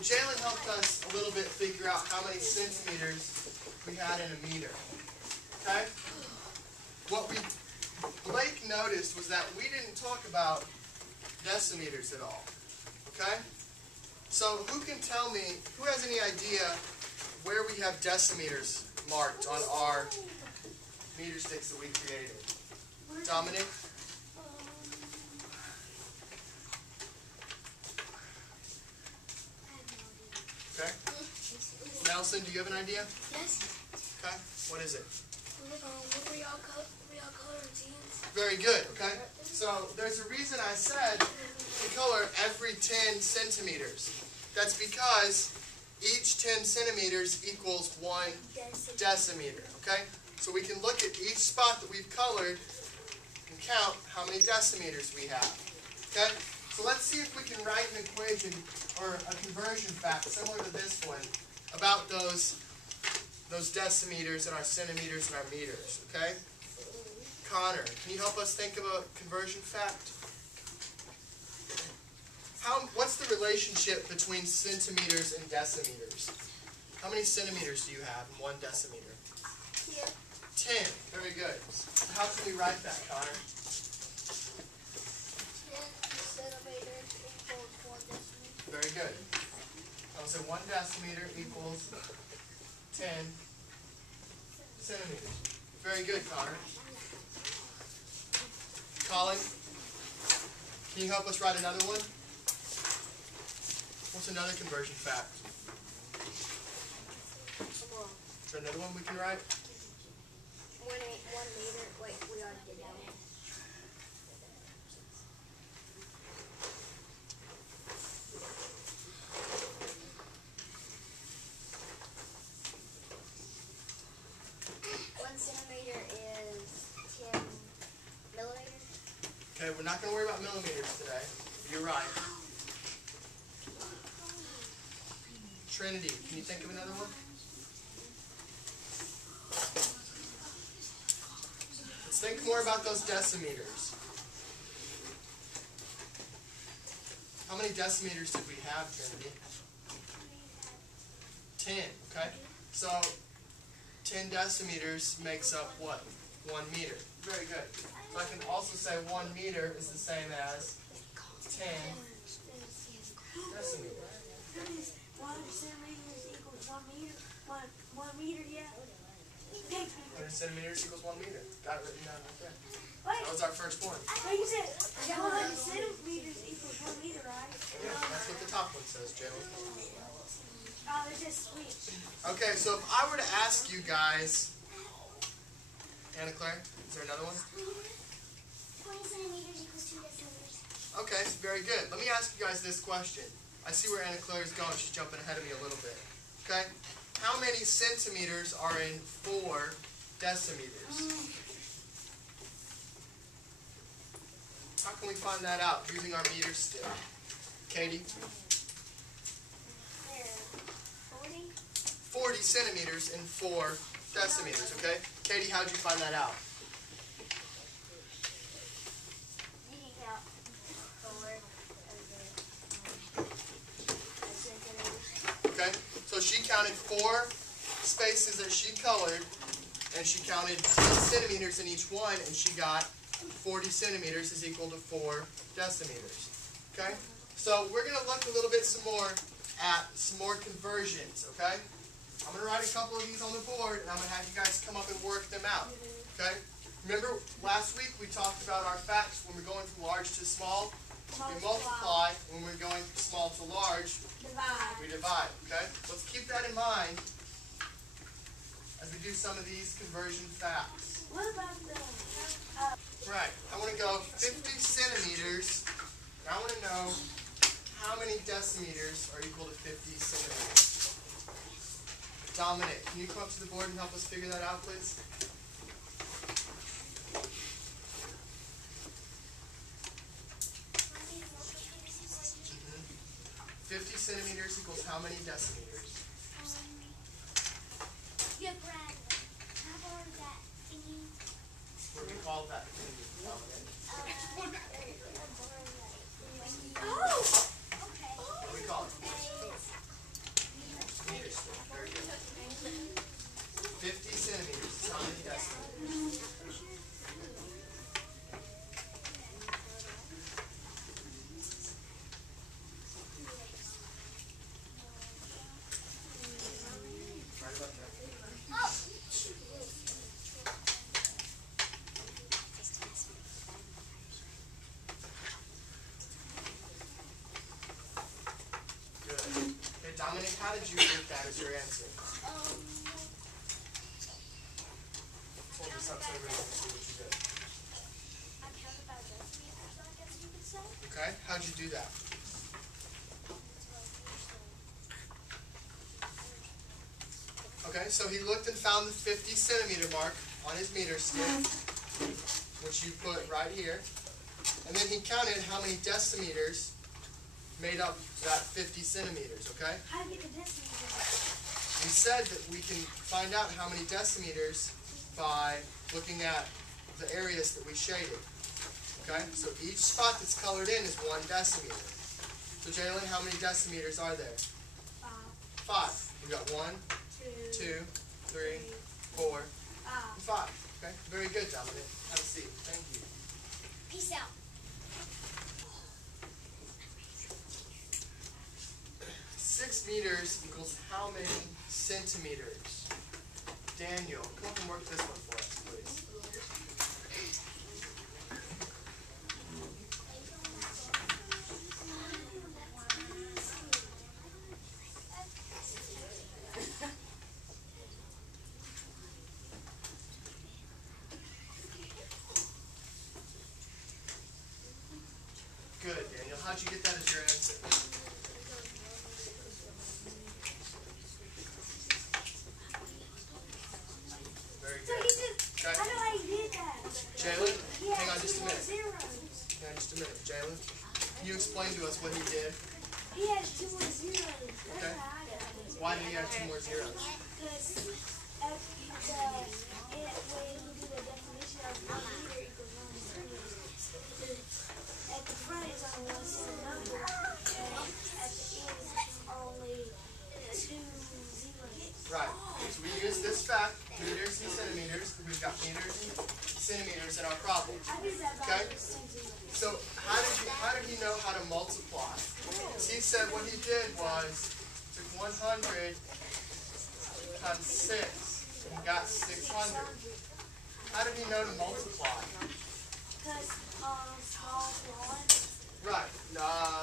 Jalen helped us a little bit figure out how many centimeters we had in a meter. Okay? What Blake noticed was that we didn't talk about decimeters at all. Okay? So who can tell me, who has any idea where we have decimeters marked on our meter sticks that we created? Dominic? Okay. Nelson, do you have an idea? Yes. Okay. What is it? We all color jeans. Very good. Okay. So there's a reason I said to color every 10 centimeters. That's because each 10 centimeters equals 1 decimeter. Okay. So we can look at each spot that we've colored and count how many decimeters we have. Okay. So let's see if we can write an equation or a conversion fact similar to this one about those decimeters and our centimeters and our meters, okay? Connor, can you help us think of a conversion fact? What's the relationship between centimeters and decimeters? How many centimeters do you have in 1 decimeter? 10. Very good. How can we write that, Connor? 10 centimeters equals 1 decimeter. Very good. So 1 decimeter equals 10 centimeters. Very good, Connor. Colin, can you help us write another one? What's another conversion fact? Is there another one we can write? 1 meter. Wait, we already did that one. Okay, we're not going to worry about millimeters today. You're right. Trinity, can you think of another one? Let's think more about those decimeters. How many decimeters did we have, Trinity? 10, okay? So 10 decimeters makes up what? 1 meter. Very good. So I can also say 1 meter is the same as 10 decimeters. 1 centimeters equals 1 meter. 1 meter, yeah. 100 centimeters equals 1 meter. Got it written down right there. Wait, That was our first one. but you said 100 centimeters equals 1 meter, right? Yeah, that's what the top one says, Jalen. Oh, they just switched. Okay, so if I were to ask you guys, Anna Claire, is there another one? 20 centimeters equals 2 decimeters. Okay, very good. Let me ask you guys this question. I see where Anna Claire is going. She's jumping ahead of me a little bit. Okay? How many centimeters are in 4 decimeters? How can we find that out using our meter stick? Katie? 40 centimeters in 4 decimeters, okay? Katie, how did you find that out? You can count 4 Okay? So she counted 4 spaces that she colored, and she counted 10 centimeters in each one, and she got 40 centimeters is equal to 4 decimeters. Okay? So we're going to look a little bit at some more conversions, okay? I'm going to write a couple of these on the board, and I'm going to have you guys come up and work them out. Okay? Remember, last week we talked about our facts when we're going from large to small. We multiply. When we're going from small to large, we divide. Okay? Let's keep that in mind as we do some of these conversion facts. What about the... Right. I want to go 50 centimeters, and I want to know how many decimeters are equal to 50 centimeters. Dominic, can you come up to the board and help us figure that out, please? 50 centimeters equals how many decimeters? Yeah, Brad. How about that thingy? What do we call that thingy, Dominic? Oh! Okay. What do we call it? Dominic, how did you get that as your answer? Hold this up so everybody can see what you did. I counted by decimeters, I guess you could say. Okay, how'd you do that? Okay, so he looked and found the 50 centimeter mark on his meter stick, which you put right here. And then he counted how many decimeters made up that 50 centimeters, okay? How do you get the decimeters? We said that we can find out how many decimeters by looking at the areas that we shaded. Okay, so each spot that's colored in is 1 decimeter. So Jalen, how many decimeters are there? 5. We got 1, 2, 3, 4, and 5. Okay, very good, Dominic. Have a seat. Thank you. Peace out. 6 meters equals how many centimeters? Daniel, come up and work this one for us, please. Good, Daniel. How'd you get that as your answer? Very So good. he just, Okay. I know how you did that. Jalen, He hang had on just a 2 more minute. zeros. Hang on just a minute. Jalen, can you explain to us what he did? He had 2 more zeros. That's Okay. how I got it. Why did he have 2 more zeros? Because when you do the definition of 1 meter equals 1 centimeter, at the front is only 1 cent number, and at the end is only 2 zeros. Right. So we use this fact, meters and centimeters. We've got meters and centimeters in our problem. I did that Okay. by 2 zeros. So how did he know how to multiply? So he said what he did was took 100 times 6 and got 600. How did he know to multiply? Because small to large. Right.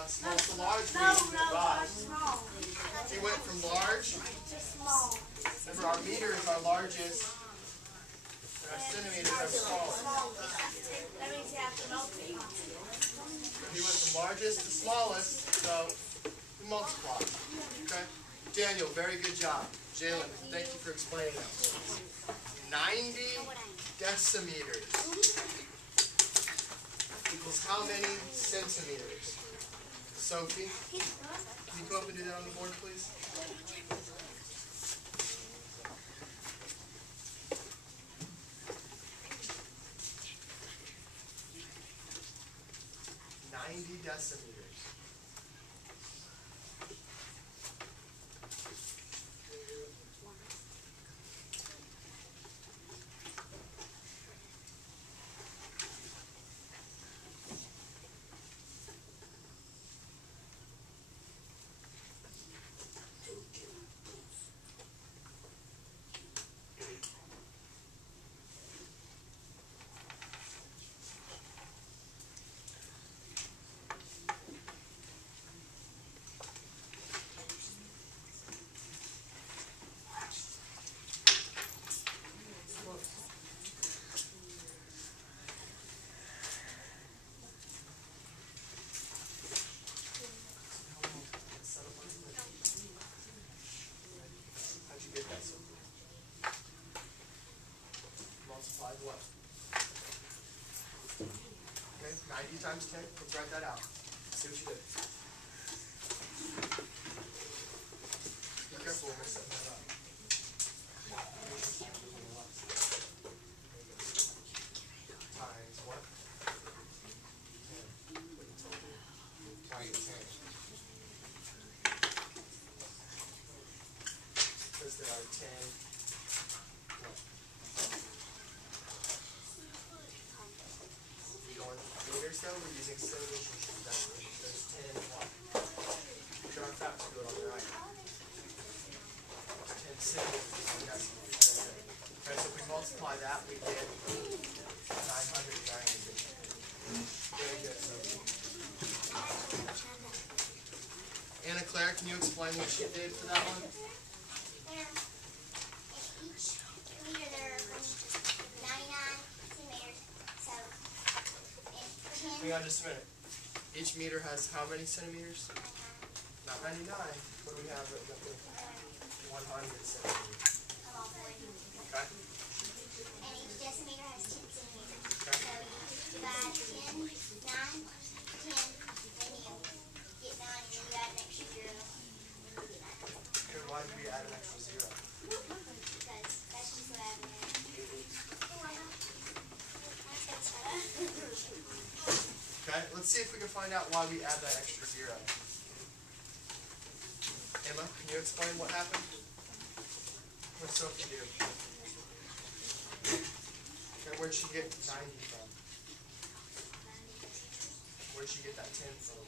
Small to large No, means large divide. to small. He went from large. To small. Remember, our meter is our largest, and our centimeters are smallest. That means you have to multiply. He went from largest to smallest, so we multiply. Okay? Daniel, very good job. Jalen, thank you for explaining that. 90 decimeters equals how many centimeters? Sophie, can you go up and do that on the board, please? Decimeters. Multiply what? Okay, 90 times 10. Let's write that out. See what you did. Be careful when we're setting that up. Times what? 10. What you told me. Times 10. Because there are 10. What? Meters though, we're using centimeters and decimeters. There's 10 what? Look at our facts, do it on the right. 10 centimeters and decimeters. Okay, so if we multiply that, we get 990. Very good. Anna Claire, can you explain what she did for that one? There, in each meter there are 99 centimeters. So, in 10, Hang on just a minute. Each meter has how many centimeters? Not 99. What do we have? 100 centimeters. Okay. and each decimeter has 10 centimeters. Okay. So you divide 10, 9, 10, then you get 9, and then you add an extra 0. And you get 9. Okay, why did we add an extra 0? Because that's just what I have there. Okay, let's see if we can find out why we add that extra 0. Emma, can you explain what happened? What's Sophie do? Okay, where'd she get 90 from? Where'd she get that 10 from?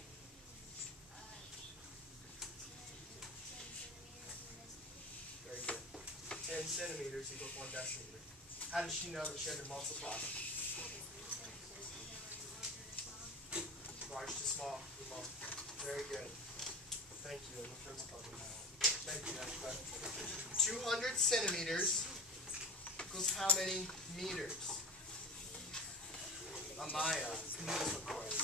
Very good. 10 centimeters equals 1 decimeter. How did she know that she had to multiply? Large to small. Very good. Thank you. Thank you. Next question. 200 centimeters equals how many meters? Amaya, can you do this one for us?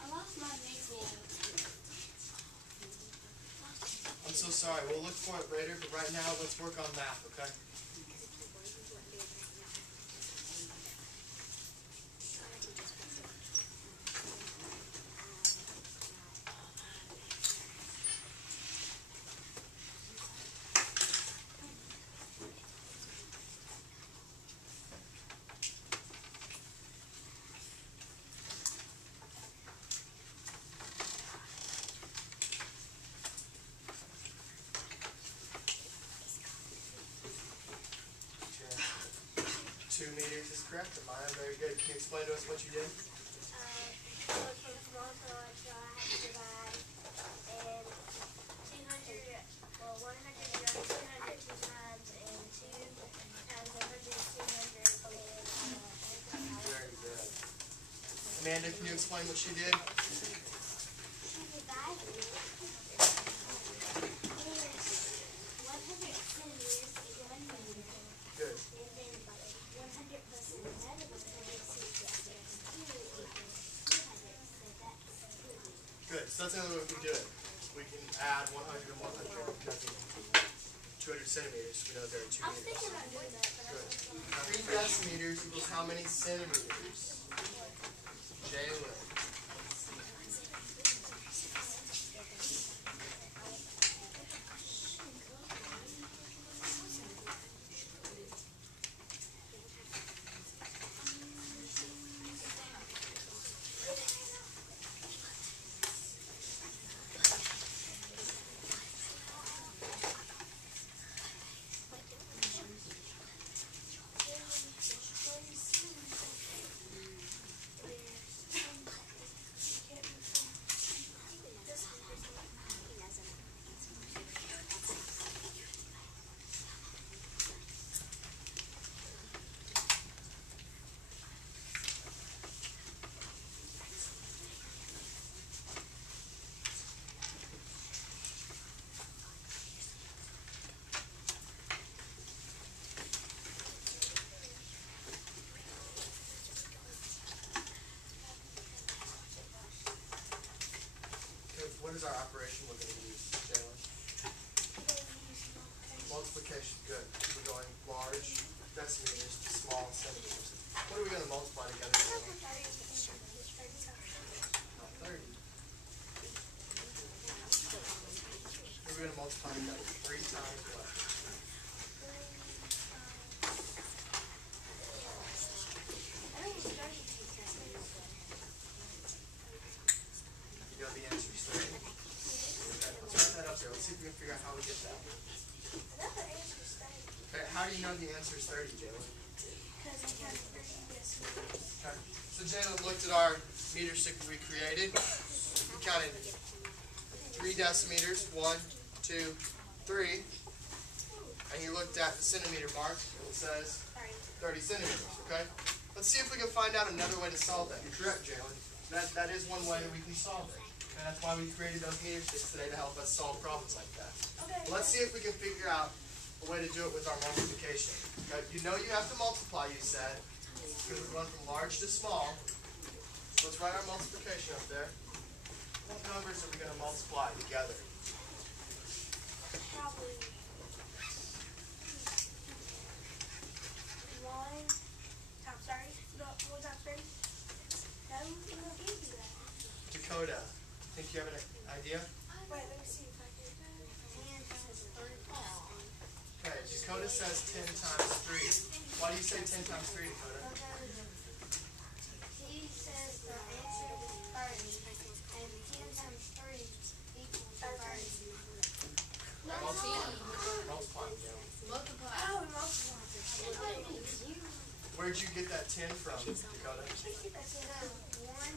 I lost my nickel. I'm so sorry. We'll look for it later, but right now let's work on math, okay? Okay. 2 meters is correct. Amaya, very good. Can you explain to us what you did? From small to large, so I had to divide, and 200, well, 100 is 200 two times, and 2 times 100 is 200, and Very good. Amanda, can you explain what she did? She divided 100 centimeters is 1 meter. Good. And then 100 plus another 100 centimeters is 200. So that's Good. So that's another way we can do it. We can add 100 and 100. That's 200 centimeters. We know there are 2 I was meters. thinking about doing that, but Good. 3 decimeters equals how many centimeters? Jalen. What is our operation we're going to use, Jalen? Multiplication, good. We're going large decimeters to small centimeters. What are we going to multiply together, Jalen? Not 30. What are we going to multiply together? 3 times what? You know the answer is 30. Okay, let's write that up there. Let's see if we can figure out how we get that. Okay, how do you know the answer is 30, Jalen? because I counted 30 decimals. Okay. So Jalen looked at our meter stick that we created. We counted 3 decimeters, 1, 2, 3. And you looked at the centimeter mark, and it says 30 centimeters, okay? Let's see if we can find out another way to solve that. You're correct, Jalen. That is one way that we can solve it. And that's why we created those meter sticks today to help us solve problems like that. Okay. Well, let's see if we can figure out a way to do it with our multiplication. Okay, you know you have to multiply, you said, because we're going from large to small. So let's write our multiplication up there. What numbers are we going to multiply together? Probably 1 times 30. No, 1 times 30. No, we don't give you that. Dakota, think you have an idea? Wait, let me see if I can. 10 times 3. Okay, Dakota says 10 times 3. Why do you say 10 times 3, Dakota? He says the answer is 30, and 10 times 3 equals 30. Multiply. Oh, we multiply. Where'd you get that 10 from, Dakota? 1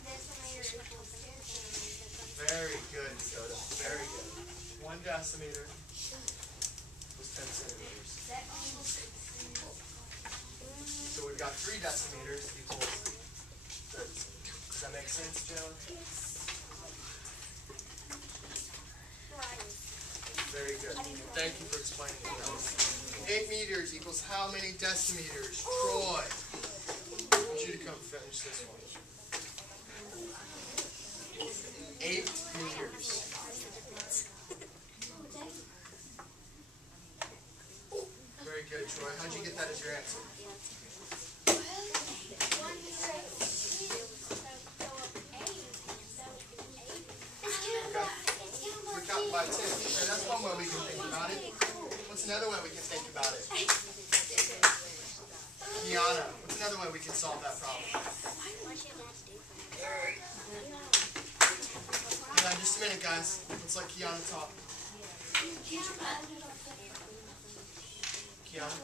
decimeter equals 10 centimeters. Very good, Dakota. Very good. 1 decimeter was 10 centimeters. So we've got 3 decimeters equals 30 centimeters. Does that make sense, Joan? Very good. Thank you for explaining that. 8 meters equals how many decimeters? Troy, I want you to come finish this one. 8 meters. Very good, Troy. How'd you get that as your answer? We count by 10. Okay, that's one way we can think about it. What's another way we can think about it? Kiana, what's another way we can solve that problem? Hang on just a minute, guys. Let's let Kiana talk. Kiana?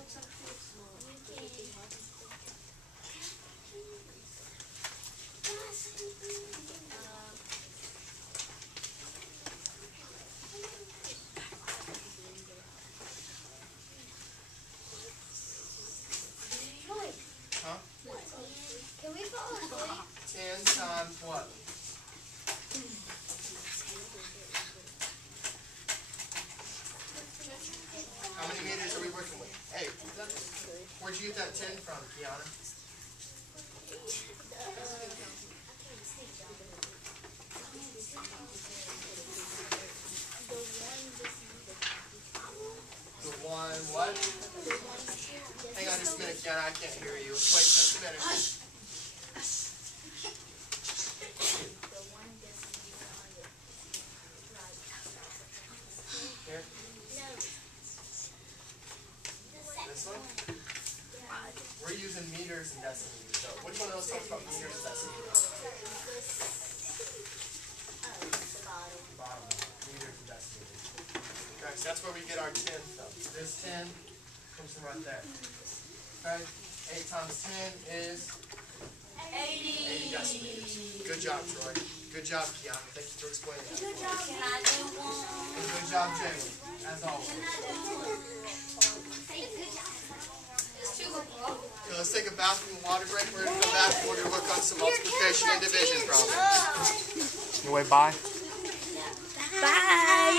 Huh? Can we fall asleep? 10 times what? How many meters are we working with? Hey, where'd you get that 10 from, Kiana? The 1 what? Hang on just a minute, Kiana, I can't hear you. Wait just a minute. Here? This one? We're using meters and decimeters. So which one of those talks about meters and decimeters? Bottom. Meters and decimeters. Okay, so that's where we get our 10 from. This 10 comes from right there. Okay? 8 times 10 is 80 decimeters. Good job, Troy. Good job, Kiana. Thank you for explaining that. Good job. Can I do one? And good job, Jamie, as always. So let's take a bathroom and water break. We're going to come back and we're going to work on some multiplication and division problems. You wave bye. Bye.